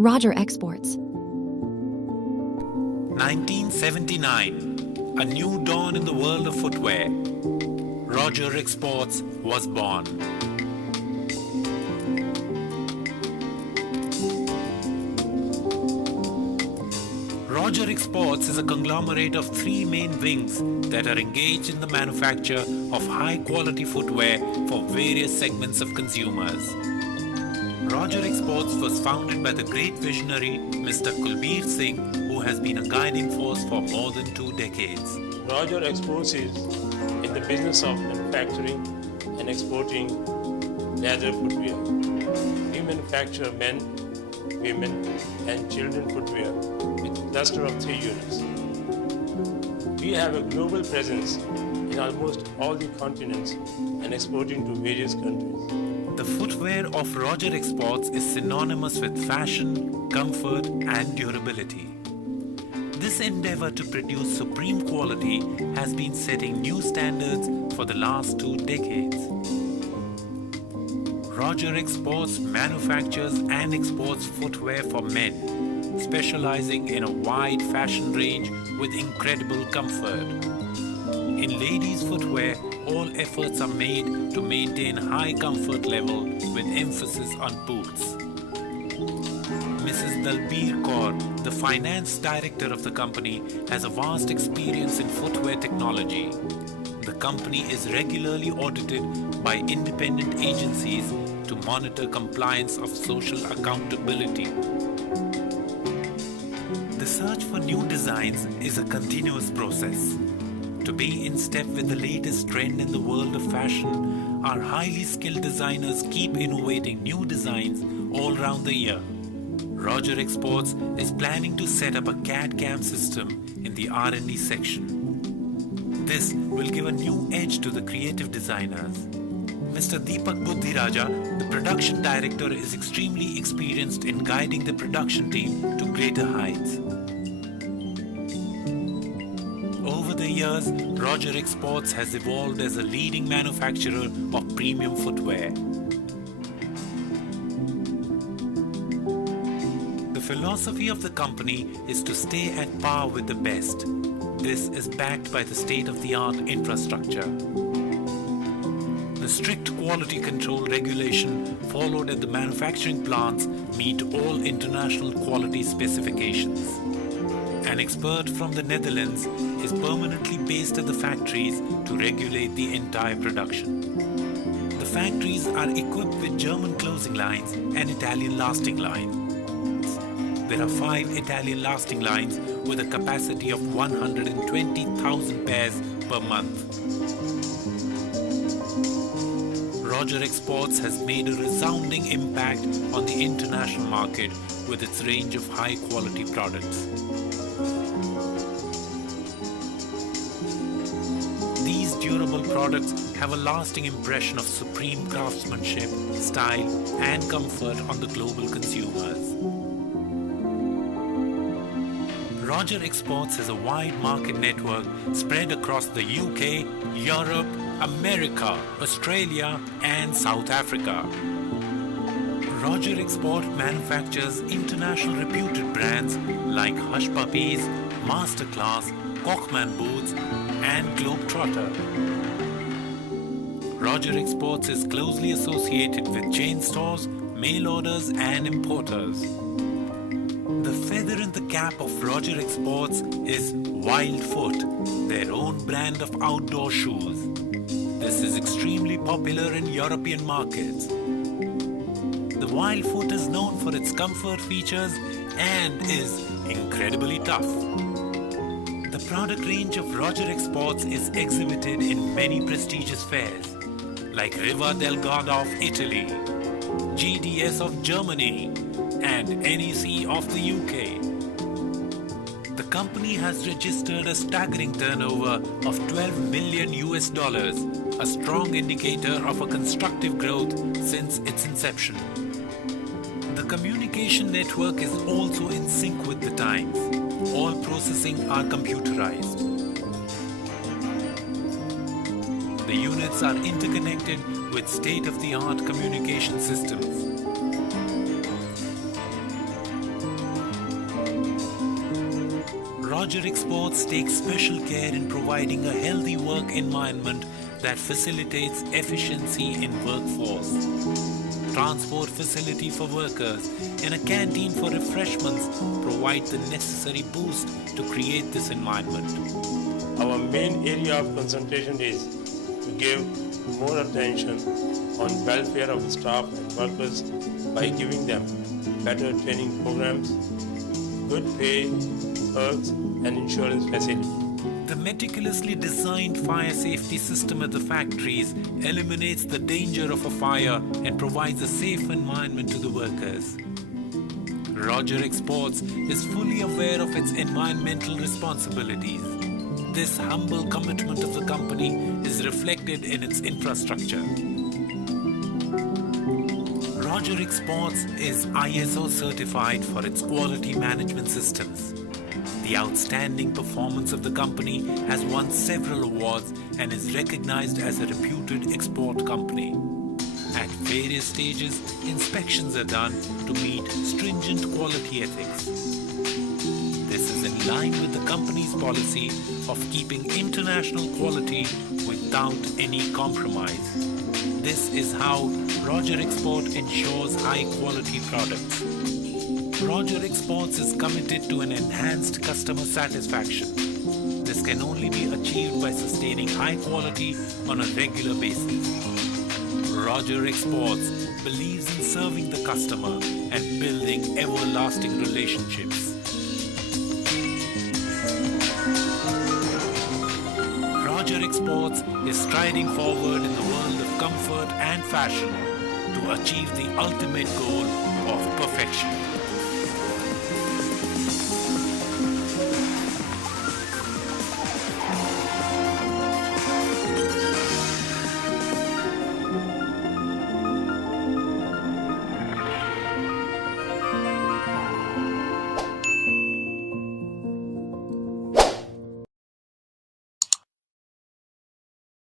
Roger Exports. 1979, a new dawn in the world of footwear. Roger Exports was born. Roger Exports is a conglomerate of three main wings that are engaged in the manufacture of high-quality footwear for various segments of consumers. Roger Exports was founded by the great visionary Mr. Kulbir Singh, who has been a guiding force for more than 2 decades. Roger Exports is in the business of manufacturing and exporting leather footwear. We manufacture men, women, and children footwear with a cluster of 3 units. We have a global presence in almost all the continents and exporting to various countries. The footwear of Roger Exports is synonymous with fashion, comfort, and durability. This endeavor to produce supreme quality has been setting new standards for the last 2 decades. Roger Exports manufactures and exports footwear for men, specializing in a wide fashion range with incredible comfort. In ladies' footwear, all efforts are made to maintain high comfort level with emphasis on boots. Mrs. Dalbir Kaur, the finance director of the company, has a vast experience in footwear technology. The company is regularly audited by independent agencies to monitor compliance of social accountability. The search for new designs is a continuous process. To be in step with the latest trend in the world of fashion, our highly skilled designers keep innovating new designs all around the year. Roger Exports is planning to set up a CAD/CAM system in the R&D section. This will give a new edge to the creative designers. Mr. Deepak Buddhiraja, the production director, is extremely experienced in guiding the production team to greater heights. Over the years, Roger Exports has evolved as a leading manufacturer of premium footwear. The philosophy of the company is to stay at par with the best. This is backed by the state-of-the-art infrastructure. The strict quality control regulation followed at the manufacturing plants meet all international quality specifications. An expert from the Netherlands is permanently based at the factories to regulate the entire production. The factories are equipped with German closing lines and Italian lasting lines. There are 5 Italian lasting lines with a capacity of 120,000 pairs per month. Roger Exports has made a resounding impact on the international market with its range of high-quality products. These durable products have a lasting impression of supreme craftsmanship, style, and comfort on the global consumers. Roger Exports has a wide market network spread across the UK, Europe, America, Australia, and South Africa. Roger Export manufactures international reputed brands like Hush Puppies, Masterclass, Kochman Boots, and Globetrotter. Roger Exports is closely associated with chain stores, mail orders, and importers. The feather in the cap of Roger Exports is Wildfoot, their own brand of outdoor shoes. This is extremely popular in European markets. The Wildfoot is known for its comfort features and is incredibly tough. The product range of Roger Exports is exhibited in many prestigious fairs like Riva del Garda of Italy, GDS of Germany, and NEC of the UK. The company has registered a staggering turnover of $12 million, a strong indicator of a constructive growth since its inception. The communication network is also in sync with the times. All processing are computerized. The units are interconnected with state-of-the-art communication systems. Roger Exports takes special care in providing a healthy work environment that facilitates efficiency in workforce. Transport facility for workers and a canteen for refreshments provide the necessary boost to create this environment. Our main area of concentration is to give more attention on welfare of staff and workers by giving them better training programs, good pay, perks, and insurance facilities. The meticulously designed fire safety system at the factories eliminates the danger of a fire and provides a safe environment to the workers. Roger Exports is fully aware of its environmental responsibilities. This humble commitment of the company is reflected in its infrastructure. Roger Exports is ISO certified for its quality management systems. The outstanding performance of the company has won several awards and is recognized as a reputed export company. At various stages, inspections are done to meet stringent quality ethics. This is in line with the company's policy of keeping international quality without any compromise. This is how Roger Export ensures high-quality products. Roger Exports is committed to an enhanced customer satisfaction. This can only be achieved by sustaining high quality on a regular basis. Roger Exports believes in serving the customer and building everlasting relationships. Roger Exports is striding forward in the world of comfort and fashion to achieve the ultimate goal of perfection.